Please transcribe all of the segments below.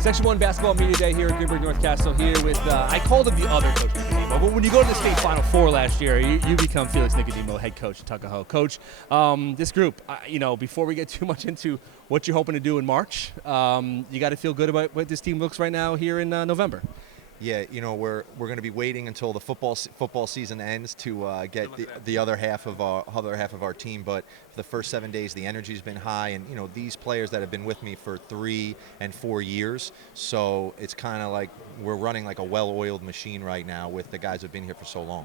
Section 1 Basketball Media Day here at Greenberg North Castle here with, I called him the other coach, Nicodemo. But when you go to the state Final Four last year, you become Felix Nicodemo, head coach at Tuckahoe. Coach, this group, before we get too much into what you're hoping to do in March, you got to feel good about what this team looks right now here in November. Yeah, we're going to be waiting until the football season ends to get the other half of our team. But for the first 7 days, the energy's been high, and these players that have been with me for 3 and 4 years. So it's kind of like we're running like a well-oiled machine right now with the guys who've been here for so long.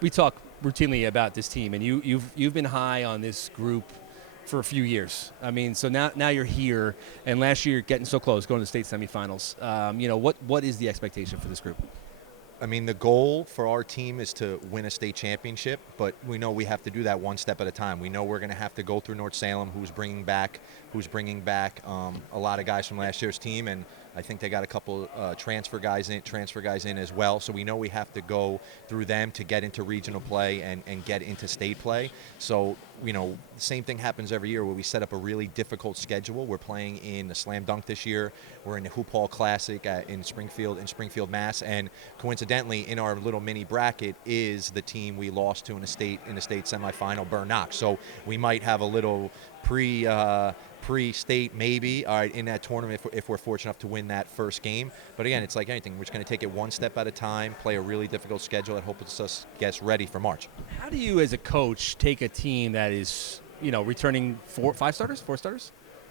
We talk routinely about this team, and you've been high on this group for a few years. I mean, so now you're here, and last year getting so close, going to the state semifinals. What is the expectation for this group? I mean, the goal for our team is to win a state championship, but we know we have to do that one step at a time. We know we're going to have to go through North Salem, who's bringing back a lot of guys from last year's team, and I think they got a couple transfer guys in as well. So we know we have to go through them to get into regional play and get into state play. So the same thing happens every year where we set up a really difficult schedule. We're playing in the Slam Dunk this year. We're in the Hoop Hall Classic in Springfield, Mass. And coincidentally, in our little mini bracket is the team we lost to in the state semifinal, Burn Knox. So we might have a little pre-state maybe in that tournament if we're fortunate enough to win that first game. But again, it's like anything. We're just going to take it one step at a time, play a really difficult schedule that helps us get ready for March. How do you, as a coach, take a team that is, returning 4 starters?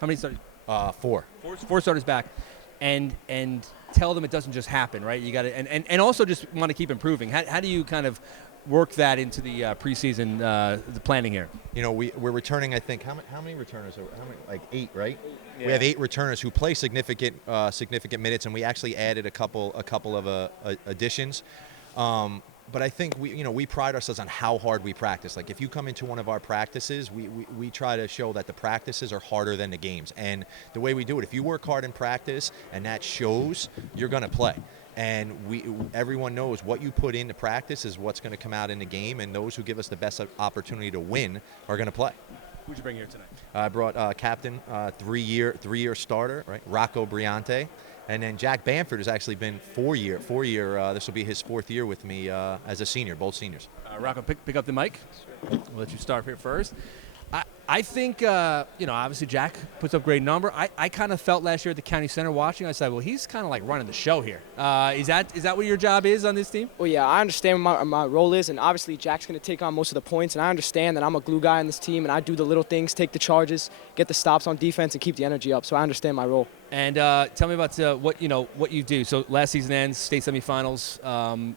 How many starters? 4. 4 starters back, and tell them it doesn't just happen, right? You got to, and also just want to keep improving. How do you kind of work that into the preseason the planning here? We're returning, I think, how many returners? Like 8, right? Yeah. We have 8 returners who play significant minutes, and we actually added a couple of additions. But I think we pride ourselves on how hard we practice. Like if you come into one of our practices, we try to show that the practices are harder than the games. And the way we do it, if you work hard in practice and that shows, you're going to play. And everyone knows what you put into practice is what's going to come out in the game, and those who give us the best opportunity to win are going to play. Who'd you bring here tonight? I brought captain, 3-year starter, right, Rocco Briante, and then Jack Bamford has actually been 4-year. This will be his 4th year with me as a senior, both seniors. Rocco, pick up the mic. We'll let you start here first. I think, obviously Jack puts up a great number. I kind of felt last year at the county center watching, I said, well, he's kind of like running the show here. Is that what your job is on this team? Well, yeah, I understand what my role is, and obviously Jack's going to take on most of the points, and I understand that I'm a glue guy on this team, and I do the little things, take the charges, get the stops on defense, and keep the energy up, so I understand my role. And tell me about what you do. So last season ends, state semifinals.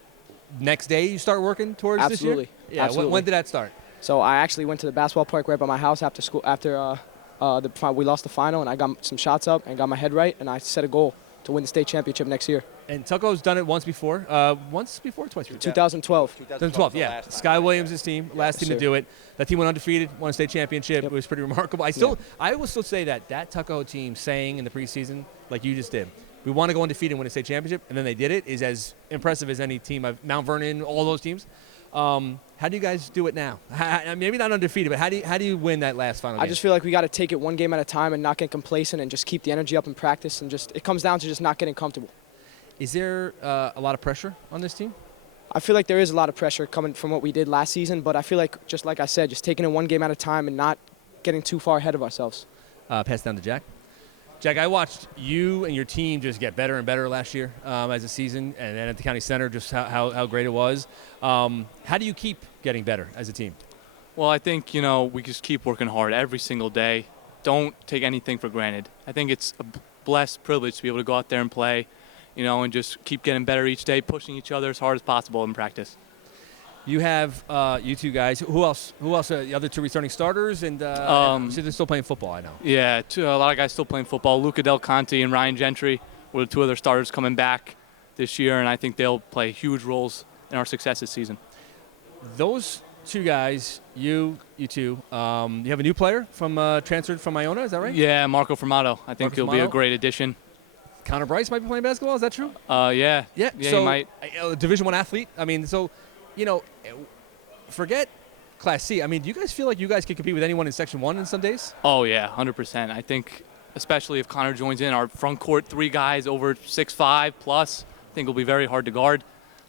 Next day you start working towards Absolutely. This year? Yeah, Absolutely. When did that start? So I actually went to the basketball park right by my house after school. After we lost the final, and I got some shots up and got my head right, and I set a goal to win the state championship next year. And Tuckahoe's done it once before. Twice before? 2012. 2012, yeah. Sky Williams' team, last team to do it. That team went undefeated, won a state championship. Yep. It was pretty remarkable. I will still say that Tuckahoe team saying in the preseason, like you just did, we want to go undefeated and win a state championship, and then they did it, is as impressive as any team. Mount Vernon, all those teams. How do you guys do it now? Maybe not undefeated, but how do you win that last final game? I just feel like we got to take it one game at a time and not get complacent and just keep the energy up in practice, and it comes down to just not getting comfortable. Is there a lot of pressure on this team? I feel like there is a lot of pressure coming from what we did last season, but I feel like, just like I said, just taking it one game at a time and not getting too far ahead of ourselves. Pass down to Jack. Jack, I watched you and your team just get better and better last year as a season, and then at the county center, just how great it was. How do you keep getting better as a team? Well, I think, we just keep working hard every single day. Don't take anything for granted. I think it's a blessed privilege to be able to go out there and play, and just keep getting better each day, pushing each other as hard as possible in practice. You have you two guys. Who else? Are the other 2 returning starters? And so they're still playing football, I know. Yeah, a lot of guys still playing football. Luca Del Conte and Ryan Gentry were the 2 other starters coming back this year, and I think they'll play huge roles in our success this season. Those 2 guys, you two, you have a new player from transferred from Iona, is that right? Yeah, Marco Formato. I think he'll be a great addition. Connor Bryce might be playing basketball. Is that true? Yeah. Yeah. Yeah, So, he might. a Division I athlete. I mean, so, forget Class C. I mean, do you guys feel like you guys can compete with anyone in Section 1 in some days? Oh, yeah, 100%. I think, especially if Connor joins in, our front court 3 guys over 6'5" plus, I think will be very hard to guard.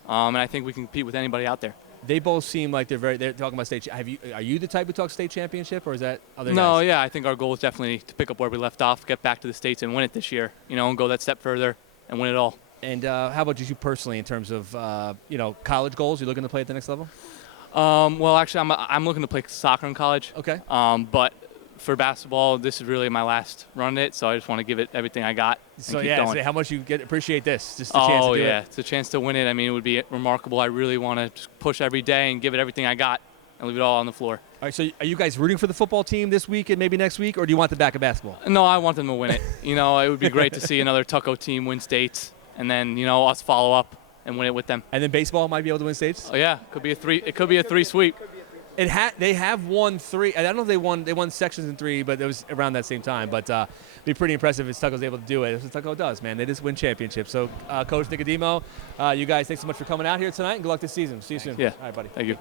And I think we can compete with anybody out there. They both seem like they're talking about state. Are you the type who talks state championship, or is that other guys? No, yeah, I think our goal is definitely to pick up where we left off, get back to the States and win it this year, and go that step further and win it all. And how about you personally in terms of college goals? You looking to play at the next level? Well, actually, I'm looking to play soccer in college. Okay. But for basketball, this is really my last run at it, so I just want to give it everything I got and So keep yeah, going. so how much you appreciate this? Just a chance to do yeah, it. it's a chance to win it. I mean, it would be remarkable. I really want to just push every day and give it everything I got and leave it all on the floor. All right. So are you guys rooting for the football team this week and maybe next week, or do you want the back of basketball? No, I want them to win it. It would be great to see another Tuckahoe team win states, and then us follow up and win it with them. And then baseball might be able to win states. Oh yeah, could be a 3. It could be a 3 sweep. They have won 3. I don't know if they won sections in 3, but it was around that same time. But it'd be pretty impressive if Tuckahoe's able to do it. That's what Tuckahoe does, man. They just win championships. So, Coach Nicodemo, you guys, thanks so much for coming out here tonight, and good luck this season. See you soon. Yeah. All right, buddy. Thank you.